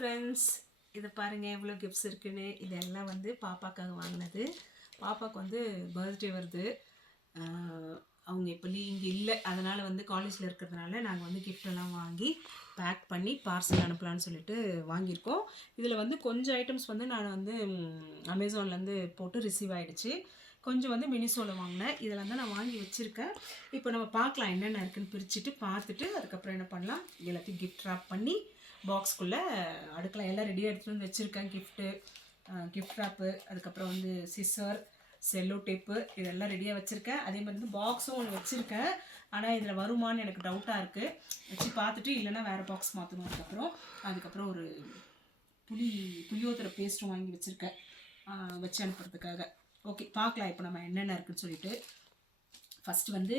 Friends, இதை பாருங்கள் எவ்வளோ கிஃப்ட்ஸ் இருக்குன்னு. இதெல்லாம் வந்து பாப்பாக்காக வாங்கினது. பாப்பாவுக்கு வந்து பர்த்டே வருது. அவங்க இப்போ இங்கே இல்லை, அதனால் வந்து காலேஜில் இருக்கிறதுனால நாங்கள் வந்து கிஃப்டெல்லாம் வாங்கி பேக் பண்ணி பார்சல் அனுப்பலான்னு சொல்லிட்டு வாங்கியிருக்கோம். இதில் வந்து கொஞ்சம் ஐட்டம்ஸ் வந்து நான் வந்து அமேசான்லேருந்து போட்டு ரிசீவ் ஆகிடுச்சு. கொஞ்சம் வந்து மினிசோவில் வாங்கினேன். இதெல்லாம் தான் நான் வாங்கி வச்சுருக்கேன். இப்போ நம்ம பார்க்கலாம் என்னென்ன இருக்குதுன்னு பிரிச்சுட்டு பார்த்துட்டு அதுக்கப்புறம் என்ன பண்ணலாம், எல்லாத்தையும் கிஃப்ட் ராப் பண்ணி பாக்ஸ்குள்ளே அடுக்கலாம். எல்லாம் ரெடியாக எடுத்துகிட்டு வந்து வச்சுருக்கேன். கிஃப்ட் ராப்பு, அதுக்கப்புறம் வந்து சிசர், செல்லோ டேப்பு, இதெல்லாம் ரெடியாக வச்சுருக்கேன். அதே மாதிரி வந்து பாக்ஸும் ஒன்று வச்சுருக்கேன். ஆனால் இதில் வருமானு எனக்கு டவுட்டாக இருக்குது. வச்சு பார்த்துட்டு இல்லைன்னா வேறு பாக்ஸ் மாற்றணும். அதுக்கப்புறம் ஒரு புளியோதரை பேஸ்ட்டும் வாங்கி வச்சுருக்கேன் வச்சு அனுப்புறதுக்காக. ஓகே, பார்க்கலாம் இப்போ நம்ம என்னென்ன இருக்குதுன்னு சொல்லிட்டு. ஃபஸ்ட்டு வந்து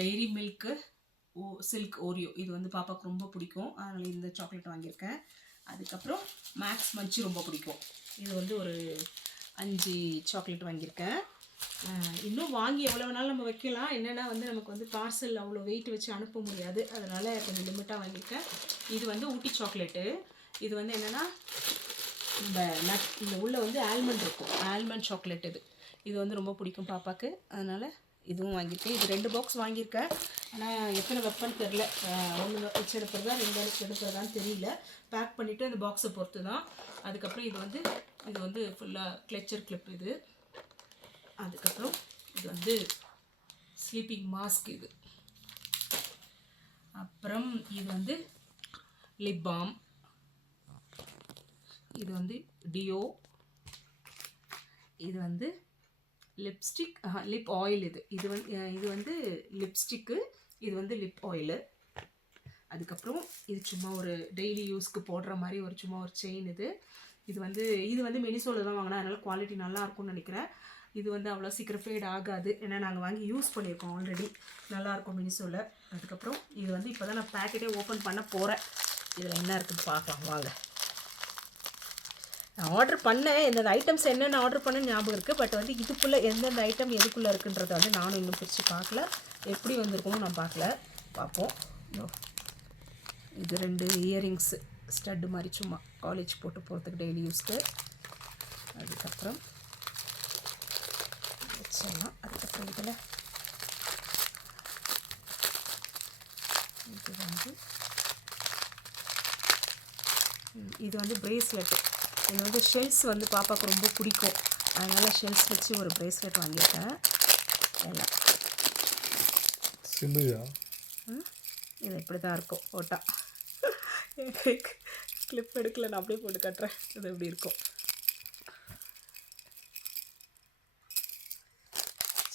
டைரி மில்க்கு சில்க் ஓரியோ, இது வந்து பாப்பாவுக்கு ரொம்ப பிடிக்கும், அதனால் இந்த சாக்லேட் வாங்கியிருக்கேன். அதுக்கப்புறம் மேக்ஸ் மஞ்சு ரொம்ப பிடிக்கும், இது வந்து ஒரு 5 சாக்லேட் வாங்கியிருக்கேன். இன்னும் வாங்கி எவ்வளோ வேணாலும் நம்ம வைக்கலாம். என்னென்னா வந்து நமக்கு வந்து பார்சல் அவ்வளோ வெயிட் வச்சு அனுப்ப முடியாது, அதனால் கொஞ்சம் லிமிட்டாக வாங்கியிருக்கேன். இது வந்து ஊட்டி சாக்லேட்டு. இது வந்து என்னென்னா இந்த உள்ள வந்து ஆல்மண்ட் இருக்கும், ஆல்மண்ட் சாக்லேட். இது வந்து ரொம்ப பிடிக்கும் பாப்பாவுக்கு, அதனால் இதுவும் வாங்கியிருக்கேன். இது 2 பாக்ஸ் வாங்கியிருக்கேன். ஆனால் எத்தனை வைப்பன்னு தெரில, 1 வச்சு எடுக்கிறதா 2 வச்சு எடுக்கிறதான்னு தெரியல. பேக் பண்ணிவிட்டு அந்த பாக்ஸை பொறுத்து தான். அதுக்கப்புறம் இது வந்து ஃபுல்லாக கிளச்சர் கிளிப். இது அதுக்கப்புறம் இது வந்து ஸ்லீப்பிங் மாஸ்க். இது அப்புறம் இது வந்து லிப் பாம். இது வந்து டியோ. இது வந்து லிப்ஸ்டிக், லிப் ஆயில். இது வந்து லிப்ஸ்டிக்கு, இது வந்து லிப் ஆயிலு. அதுக்கப்புறம் இது சும்மா ஒரு டெய்லி யூஸ்க்கு போடுற மாதிரி சும்மா ஒரு செயின். இது வந்து மினிசோவில் தான் வாங்கினா, அதனால் குவாலிட்டி நல்லாயிருக்கும்னு நினைக்கிறேன். இது வந்து அவ்வளோ சீக்கிரம் ஃபேட் ஆகாது, ஏன்னா நாங்கள் வாங்கி யூஸ் பண்ணியிருக்கோம் ஆல்ரெடி, நல்லாயிருக்கும் மினிசோவில். அதுக்கப்புறம் இது வந்து இப்போ தான் நான் பேக்கெட்டே ஓப்பன் பண்ண போகிறேன். இதில் என்ன இருக்குதுன்னு பார்க்கலாம் வாங்க. நான் ஆர்டர் பண்ணேன், இந்த ஐட்டம்ஸ் என்னென்ன ஆர்டர் பண்ண ஞாபகம் இருக்குது. பட் வந்து இதுக்குள்ளே எந்தெந்த ஐட்டம் எதுக்குள்ளே இருக்குன்றதை வந்து நானும் இன்னும் பிரித்து பார்க்கல. எப்படி வந்திருக்கணும் நான் பார்ப்போம். இது 2 இயரிங்ஸு ஸ்டட்டு மாதிரி, சும்மா காலேஜ் போட்டு போகிறதுக்கு டெய்லி யூஸ்க்கு. அதுக்கப்புறம் வச்சிடலாம். அதுக்கப்புறம் இது வந்து பிரேஸ்லெட்டு. இது வந்து ஷெல்ஸ் வந்து பாப்பாவுக்கு ரொம்ப பிடிக்கும், அதனால் ஷெல்ஸ் வச்சு ஒரு பிரேஸ்லெட் வாங்கியிருக்கேன். எல்லாம் இது இப்படி தான் இருக்கும் போட்டால். கிளிப் எடுக்கல, நான் அப்படியே போட்டு கட்டுறேன். இது எப்படி இருக்கும்.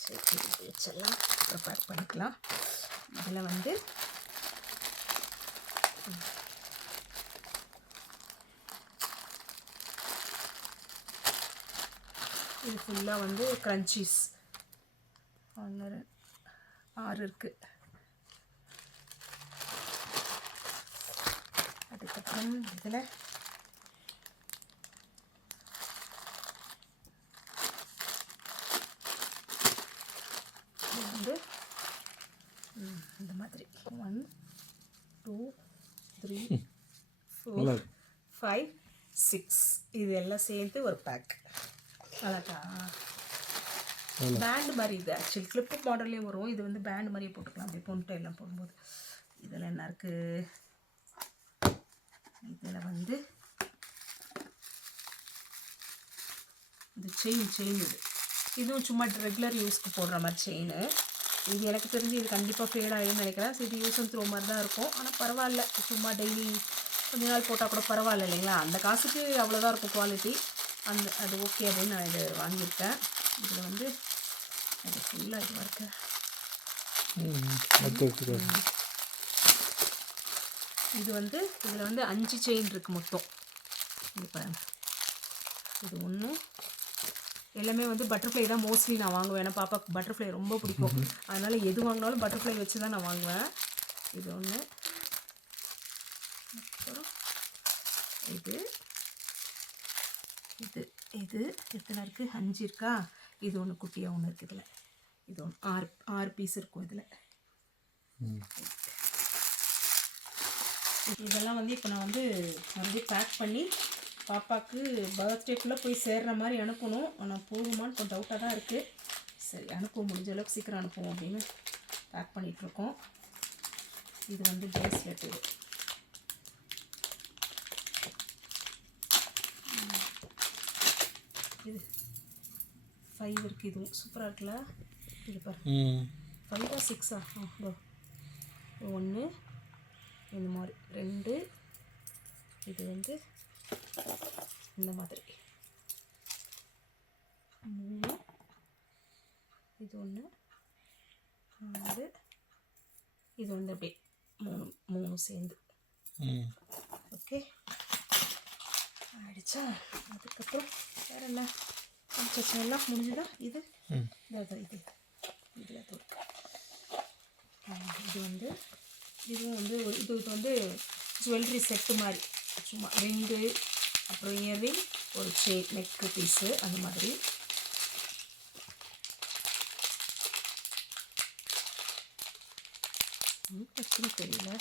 சரி, வச்செல்லாம் ப்ரிப்பேர் பண்ணிக்கலாம். இதில் வந்து இது ஃபுல்லாக வந்து க்ரன்ச்சீஸ் 6 இருக்குது. அதுக்கப்புறம் இதில் வந்து இந்த மாதிரி 1 2 3 4 5 6 இது எல்லாம் சேர்த்து ஒரு பேக். அழகா பேண்ட் மாதிரி. இது ஆக்சுவலி கிளிப்பு மாடல்லையும் வரும். இது வந்து பேண்ட் மாதிரியே போட்டுக்கலாம், அப்படி பொண்ணுட்டு எல்லாம் போடும்போது. இதில் என்ன இருக்குது, இதில் வந்து இது செயின். இதுவும் சும்மா ரெகுலர் யூஸ்க்கு போடுற மாதிரி செயின். இது எனக்கு தெரிஞ்சு இது கண்டிப்பாக ஃபேட் ஆகிடும்னு நினைக்கிறேன். ஸோ இது யூஸ் அண்ட் த்ரோ மாதிரி தான் இருக்கும், ஆனால் பரவாயில்ல, சும்மா டெய்லி கொஞ்ச நாள் போட்டால் கூட பரவாயில்ல இல்லைங்களா. அந்த காசுக்கு அவ்வளோதான் இருக்கும் குவாலிட்டி. அது ஓகே அப்படின்னு நான் இது வாங்கியிருக்கேன். இதில் வந்து அது ஃபுல்லாக இதுவாக இருக்கு. இது வந்து இதில் வந்து 5 செயின் இருக்குது மொத்தம். இது பாருங்கள், இது 1. எல்லாமே வந்து பட்டர்ஃப்ளை தான் மோஸ்ட்லி நான் வாங்குவேன், ஏன்னா பாப்பாவுக்கு பட்டர்ஃப்ளை ரொம்ப பிடிக்கும். அதனால் எது வாங்கினாலும் பட்டர்ஃப்ளை வச்சு தான் நான் வாங்குவேன். இது 1. அப்புறம் இது எத்தனை இருக்குது, 5 இருக்கா. இது ஒன்று குட்டியாக ஒன்று இருக்குது. இதில் இது ஒன்று 6 பீஸ் இருக்கும். இதில் இதெல்லாம் வந்து இப்போ நான் வந்து மறுபடியும் பேக் பண்ணி பாப்பாவுக்கு பர்த்டேக்குள்ளே போய் சேர்ற மாதிரி அனுப்பணும். ஆனால் போகுமான்னு கொஞ்சம் டவுட்டாக தான் இருக்குது. சரி, அனுப்புவோம், முடிஞ்ச அளவுக்கு சீக்கிரம் அனுப்புவோம் அப்படின்னு பேக் பண்ணிகிட்ருக்கோம். இது வந்து பிரேஸ்லெட். இது 5 இருக்குது. இதுவும் சூப்பராக இருக்குல்ல. இது பாரு 5 6 இதோ 1 இந்த மாதிரி 2, இது வந்து இந்த மாதிரி 3, இது 1, இது வந்து அப்படியே 3 சேர்ந்து. ஓகே ஆயிடுச்சா? அதுக்கப்புறம் வேறு என்ன எல்லாம் முடிஞ்சுதா? இது இதான் இது இதில் இருக்கு. இது வந்து இதுவும் வந்து இது வந்து ஜுவல்லரி செட்டு மாதிரி சும்மா ரிங்கு, அப்புறம் இயர்ரிங், ஒரு செயின், நெக்கு பீஸு அந்த மாதிரி. பிரச்சனை தெரியல,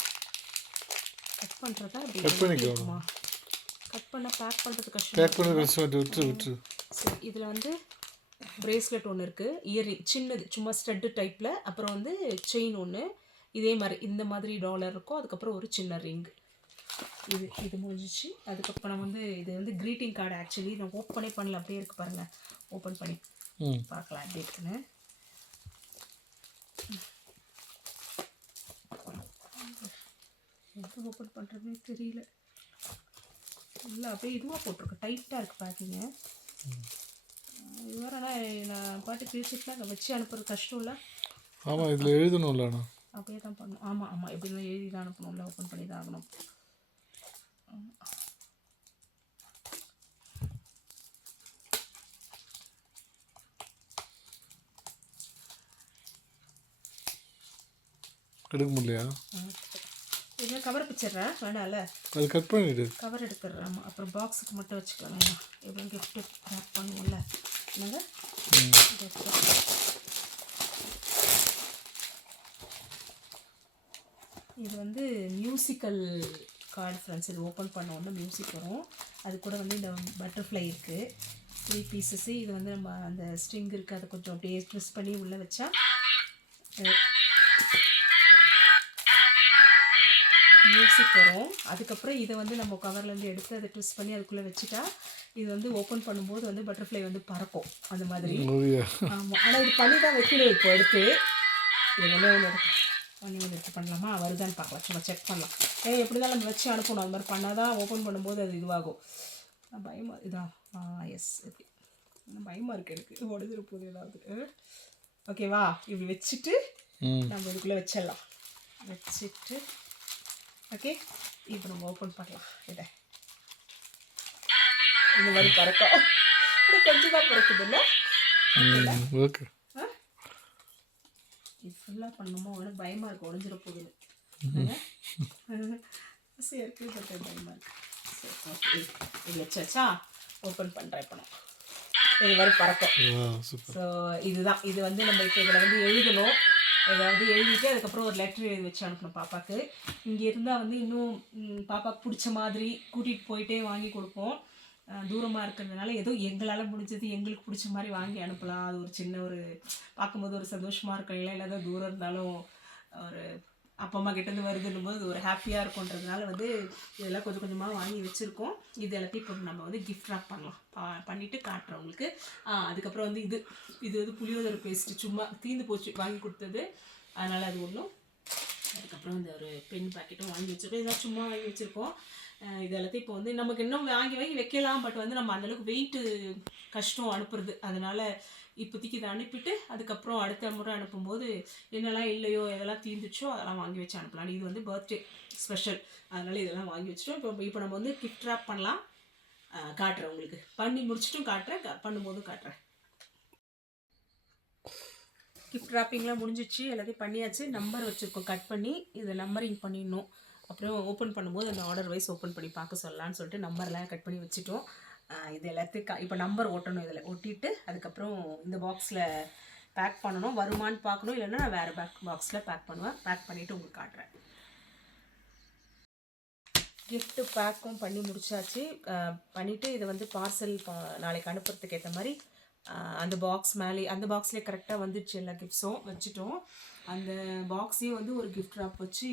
கட் பண்ணுறதா அப்படிமா? கட் பண்ண பேக் பண்ணுறது கஷ்டம். சரி, இதில் வந்து பிரேஸ்லெட் ஒன்று இருக்குது, இயர்ரிங் சின்னது சும்மா ஸ்டட்டு டைப்பில், அப்புறம் வந்து செயின் ஒன்று இதே மாதிரி இந்த மாதிரி டாலர் இருக்கும். அதுக்கப்புறம் ஒரு சின்ன ரிங். இது முடிஞ்சிச்சு. அதுக்கப்புறம் நம்ம வந்து இது வந்து க்ரீட்டிங் கார்டு. ஆக்சுவலி நான் ஓப்பனே பண்ணல, அப்படியே இருக்குது பாருங்கள். ஓப்பன் பண்ணி பார்க்கலாம் எப்படி இருக்குன்னு. எப்படி ஓப்பன் பண்ணுறதுன்னு தெரியல. இல்லை அப்படியே இதுவாக போட்டிருக்கு, டைட்டாக இருக்குது பேக்கிங்கு. இது வேறு நான் பாட்டு கிழிச்சிட்டுலாம் அங்கே வச்சு அனுப்புறது கஷ்டம் இல்லை. ஆமாம், இதில் எழுதணும்ல. அப்படியே தான் பண்ணணும். ஆமாம் எப்படி தான் எழுதி தான் அனுப்பணும்ல, ஓப்பன் பண்ணி தான் ஆகணும். எடுக்க முடியலையா? இதெல்லாம் கவர் பிச்சிட்றேன், வேணாம்ல அது கட் பண்ணிவிடு. கவர் எடுத்துடுறேன். ஆமாம், அப்புறம் பாக்ஸுக்கு மட்டும் வச்சுக்கலாம். எப்படி கிஃப்ட்டு ரேப் பண்ணுவோம்ல. என்னங்க இது வந்து மியூசிக்கல் கார்டு ஃப்ரெண்ட்ஸ். இது ஓப்பன் பண்ணோன்னா மியூசிக் வரும். அது கூட வந்து இந்த பட்டர்ஃப்ளை இருக்குது, 3 பீசஸ்ஸு. இது வந்து நம்ம அந்த ஸ்ட்ரிங் இருக்குது, அதை கொஞ்சம் அப்படியே ட்விஸ்ட் பண்ணி உள்ளே வச்சா மியூசிக் வரும். அதுக்கப்புறம் இதை வந்து நம்ம கவர்லேருந்து எடுத்து அதை ட்விஸ்ட் பண்ணி அதுக்குள்ளே வச்சுட்டா இது வந்து ஓப்பன் பண்ணும்போது வந்து பட்டர்ஃப்ளை வந்து பறக்கும் அந்த மாதிரி. ஆமாம், ஆனால் இது பண்ணி தான் வைக்கணும். இப்போ எடுத்து இது ஒன்று எடுத்து பண்ணலாமா, வருதான்னு பார்க்கலாம், சும்மா செக் பண்ணலாம். எப்படி தான் நம்ம வச்சு அனுப்பணும், அது மாதிரி பண்ணால் தான் ஓப்பன் பண்ணும்போது அது இதுவாகும். பயமாக இதான் எஸ் ஓகே, பயமாக இருக்குது எனக்கு, உடஞ்சிட போகுது ஏதாவது. ஓகேவா, இப்படி வச்சுட்டு நம்ம இதுக்குள்ளே வச்சிடலாம். வச்சுட்டு ஓகே, இப்போ நம்ம ஓப்பன் பண்ணலாம். இதை இந்த மாதிரி பறக்கும், இப்படி கொஞ்சம் தான் பறக்குது இல்லை? ஓகே, இது ஃபுல்லாக பண்ணணுமோ ஒன்று பயமாக இருக்குது, உடஞ்சிட போகுது. சரி இருக்குது, பட் பயமாக இருக்குது. சரி ஓகே, இது வச்சாச்சா? ஓப்பன் பண்ணுறேன் இப்போ. நான் இது மாதிரி பறக்கும். ஸோ இதுதான், இது வந்து நம்ம இப்போ இதில் வந்து எழுதணும். ஏதாவது எழுதிட்டு அதுக்கப்புறம் ஒரு லெட்டர் எழுதி வச்சு அனுப்பணும் பாப்பாவுக்கு. இங்கே இருந்தால் வந்து இன்னும் பாப்பாவுக்கு பிடிச்ச மாதிரி கூட்டிகிட்டு போயிட்டே வாங்கி கொடுப்போம். தூரமாக இருக்கிறதுனால ஏதோ எங்களால் முடிஞ்சது எங்களுக்கு பிடிச்ச மாதிரி வாங்கி அனுப்பலாம். அது ஒரு சின்ன ஒரு பார்க்கும்போது ஒரு சந்தோஷமாக இருக்கும். இல்லை இல்லாத தூரம் இருந்தாலும் ஒரு அப்பா அம்மா கிட்டேருந்து வருதுன்னும் போது ஒரு ஹாப்பியாக இருக்குன்றதுனால வந்து இதெல்லாம் கொஞ்சம் கொஞ்சமாக வாங்கி வச்சுருக்கோம். இது எல்லாத்தையும் இப்போ நம்ம வந்து கிஃப்ட் ராப் பண்ணலாம். பண்ணிவிட்டு காட்டுறோம் உங்களுக்கு. அதுக்கப்புறம் வந்து இது வந்து புளியோதரை பேஸ்ட்டு சும்மா தீர்ந்து போச்சு, வாங்கி கொடுத்தது, அதனால் அது ஒன்றும். அதுக்கப்புறம் இந்த ஒரு பென் பாக்கெட்டும் வாங்கி வச்சுருக்கோம். இதெல்லாம் சும்மா வாங்கி வச்சுருக்கோம். இது எல்லாத்தையும் இப்போ வந்து நமக்கு இன்னும் வாங்கி வைக்கலாம். பட் வந்து நம்ம அந்தளவுக்கு வெயிட்டு கஷ்டம் அனுப்புறது. அதனால் இப்போதைக்கு இதை அனுப்பிட்டு அதுக்கப்புறம் அடுத்த முறை அனுப்பும்போது என்னெல்லாம் இல்லையோ எதெல்லாம் தீர்ந்துச்சோ அதெல்லாம் வாங்கி வச்சு அனுப்பலாம். இது வந்து பர்த்டே ஸ்பெஷல், அதனால் இதெல்லாம் வாங்கி வச்சுட்டோம். இப்போ நம்ம வந்து கிஃப்ட் ராப் பண்ணலாம். காட்டுறேன் உங்களுக்கு, பண்ணி முடிச்சிட்டும் காட்டுறேன், பண்ணும்போதும் காட்டுறேன். கிஃப்ட் ராப்பிங்லாம் முடிஞ்சிச்சு, எல்லாத்தையும் பண்ணியாச்சு. நம்பர் வச்சுருக்கோம் கட் பண்ணி, இதை நம்பரிங் பண்ணிடணும். அப்புறம் ஓப்பன் பண்ணும்போது அந்த ஆர்டர் வைஸ் ஓப்பன் பண்ணி பார்க்க சொல்லலான்னு சொல்லிட்டு நம்பர்லாம் கட் பண்ணி வச்சுட்டோம். இது எல்லாத்தையும் இப்போ நம்பர் ஒட்டணும். இதில் ஒட்டிட்டு அதுக்கப்புறம் இந்த பாக்ஸில் பேக் பண்ணணும். வருமானு பார்க்கணும், இல்லைன்னா நான் வேறு பாக்ஸில் பேக் பண்ணுவேன். பேக் பண்ணிவிட்டு உங்களுக்கு காட்டுறேன். gift பேக்கும் பண்ணி முடிச்சாச்சு. பண்ணிவிட்டு இதை வந்து பார்சல் நாளைக்கு அனுப்புறதுக்கு ஏற்ற மாதிரி அந்த பாக்ஸ் மேலே அந்த பாக்ஸ்லேயே கரெக்டாக வந்துடுச்சு. எல்லா கிஃப்ட்ஸும் வச்சுட்டோம். அந்த பாக்ஸையும் வந்து ஒரு கிஃப்ட் ரேப் வச்சு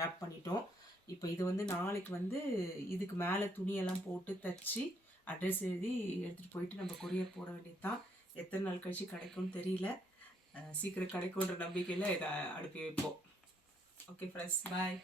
ரேப் பண்ணிட்டோம். இப்போ இது வந்து நாளைக்கு வந்து இதுக்கு மேலே துணியெல்லாம் போட்டு தச்சு அட்ரஸ் எழுதி எடுத்துகிட்டு போயிட்டு நம்ம கொரியர் போட வேண்டியது தான். எத்தனை நாள் கழிச்சு கிடைக்கும்னு தெரியல. சீக்கிரம் கிடைக்கும்ன்ற நம்பிக்கையில் இதை அனுப்பி வைப்போம். ஓகே ஃப்ரெண்ட்ஸ், பாய்.